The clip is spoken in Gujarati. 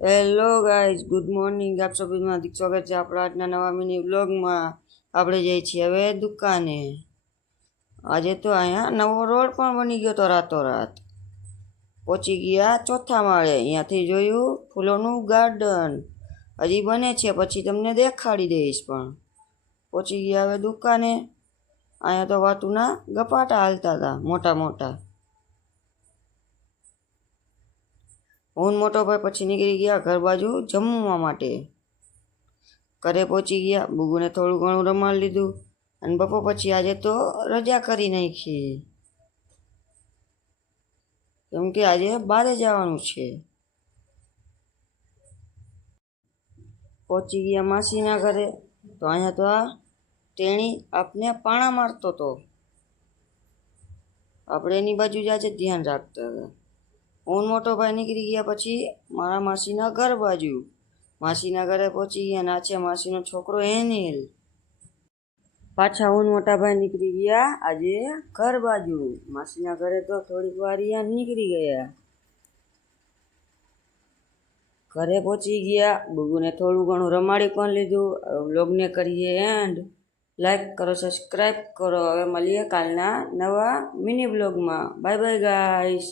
Hello guys, good morning. આપ સભીનું હાર્દિક સ્વાગત છે આપણા આજના નવા મિની વ્લોગમાં. આપણે જઈએ છીએ હવે દુકાને. આજે તો અહીંયા નવો રોડ પણ બની ગયો તો રાતોરાત. પહોંચી ગયા ચોથા માળે. અહીંયાથી જોયું ફૂલોનું ગાર્ડન હજી બને છે, પછી તમને દેખાડી દઈશ. પણ પહોંચી ગયા હવે દુકાને. અહીંયા તો વાતુના ગપાટા હાલતા હતા મોટા મોટા. હું મોટો ભાઈ પછી નીકળી ગયા ઘર બાજુ જમવા માટે. ઘરે પહોંચી ગયા, બુગુને થોડું ઘણું રમાડી લીધું અને બપોર પછી આજે તો રજા કરી નાખી, કેમ કે આજે બહાર જવાનું છે. પહોંચી ગયા માસીના ઘરે. તો અહીંયા તો આ તેણી આપને પાણા મારતો હતો. આપણે એની બાજુ જ આજે ધ્યાન રાખતા હતા. હું મોટો ભાઈ નીકળી ગયા પછી મારા માસીના ઘર બાજુ. માસીના ઘરે પહોંચી ગયા અને આ છે માસીનો છોકરો એનિલ. પાછા હું મોટા ભાઈ નીકળી ગયા આજે ઘર બાજુ. માસીના ઘરે તો થોડીક વાર અહીંયા નીકળી ગયા. ઘરે પહોંચી ગયા, બુગુને થોડું ઘણું રમાડી પણ લીધું. વ્લોગને કરીએ એન્ડ. લાઈક કરો, સબસ્ક્રાઈબ કરો. હવે મળીએ કાલના નવા મિની વ્લોગમાં. Bye bye guys.